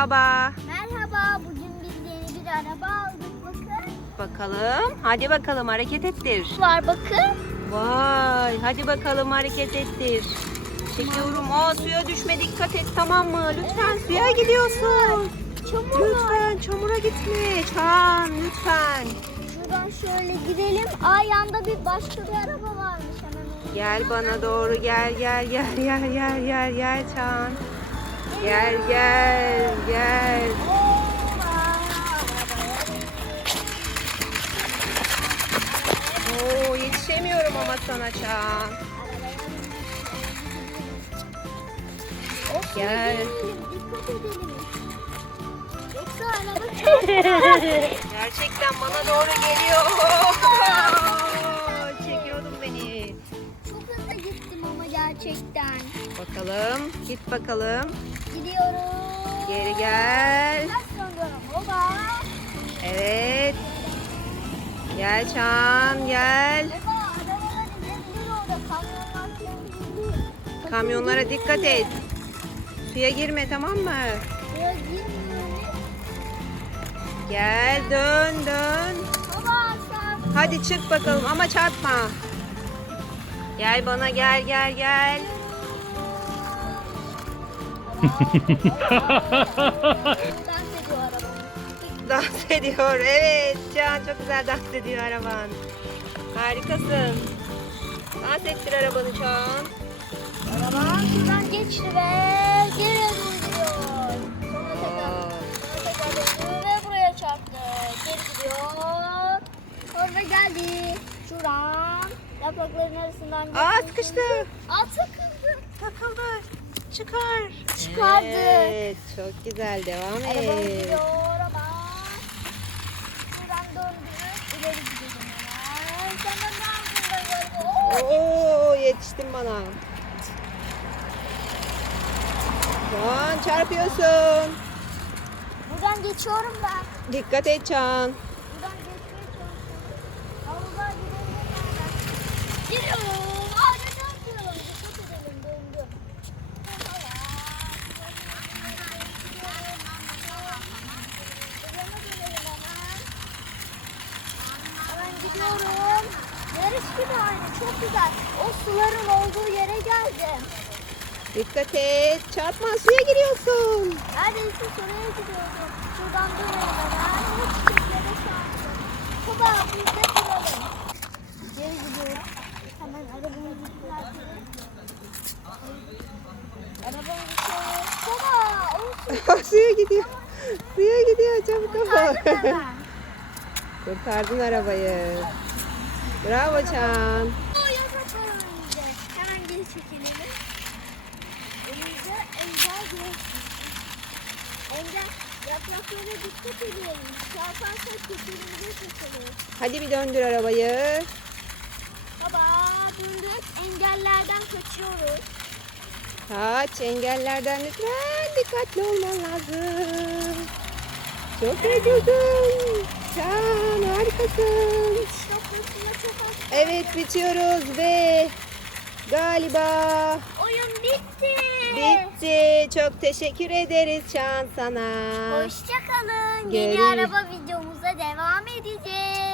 Merhaba. Merhaba, bugün biz yeni bir araba aldık bakın. Bakalım. Hadi bakalım hareket ettir. Var bakın. Vay. Hadi bakalım hareket ettir. Çekiyorum. Aa suya düşme dikkat et tamam mı? Lütfen suya gidiyorsun. Çamur. Lütfen çamura gitme. Çan lütfen. Şuradan şöyle girelim. Aa yanda bir başka bir araba varmış hemen. Gel bana doğru gel gel gel gel gel gel gel Çan. Gel gel gel. Oo yetişemiyorum ama sana. Of, Gel. Gerçekten bana doğru geliyor. Çekiyordun beni. Çok hızlı gittim ama gerçekten. Bakalım. Git bakalım. Gidiyorum. Geri gel. Evet. Gel Çan gel. Kamyonlara dikkat et. Suya girme tamam mı? Suya. Gel dön dön. Hadi çık bakalım ama çarpma. Gel bana gel gel gel. Dans ediyor araba. Dans ediyor. Evet. Can çok güzel dans ediyor araban. Harikasın. Dans ettir arabanı Can. Araba şuradan geçti ve geri dönüyor. Sonra tekrar, sonra tekrar döndü ve buraya çarptı. Geri gidiyor. Sonra geldi. Şuradan yaprakların arasından geçti. Aa sıkıştı. Aa takıldı. Takıldı. Çıkar. Çıkardı. Evet. Çok güzel. Devam Araba et. gidiyor ama. Şuradan döndü. İleri gidiyor hemen. Sonra ne Oo yetiştin bana. Can çarpıyorsun. Buradan geçiyorum ben. Dikkat et Can. Buradan geçmeye çalışıyorum. Havuzlar gidelim hemen. Giriyorum. Aa ne yapıyorum? Dikkat edelim döndüm. Hemen gidiyorum. Aynı çok güzel. O suların olduğu yere geldim. Dikkat et. Çarpma suya giriyorsun. Neredeyse şuraya gidiyordum. Şuradan dönüyorum. Hiç kimseye şansım. Baba biz de duralım. Geri gidiyorum. Hemen arabamı düzeltelim. Arabamı şöyle. Baba olsun. suya gidiyor. Suya gidiyor çabuk hemen. Kurtardın arabayı. Bravo Can. O yasak var önümüzde. Hemen geri çekilelim. Önümüzde engel görüyorsunuz. Engel yapraklara dikkat edelim. Çarparsa kötülüğümüze takılır. Hadi bir döndür arabayı. Baba döndük. Engellerden kaçıyoruz. Kaç engellerden lütfen dikkatli olman lazım. Çok hızlısın. Can harikasın. Çok. Evet bitiyoruz ve galiba Oyun bitti. bitti. Çok teşekkür ederiz Can sana. Hoşçakalın. Yeni Görüş- araba videomuza devam edeceğiz.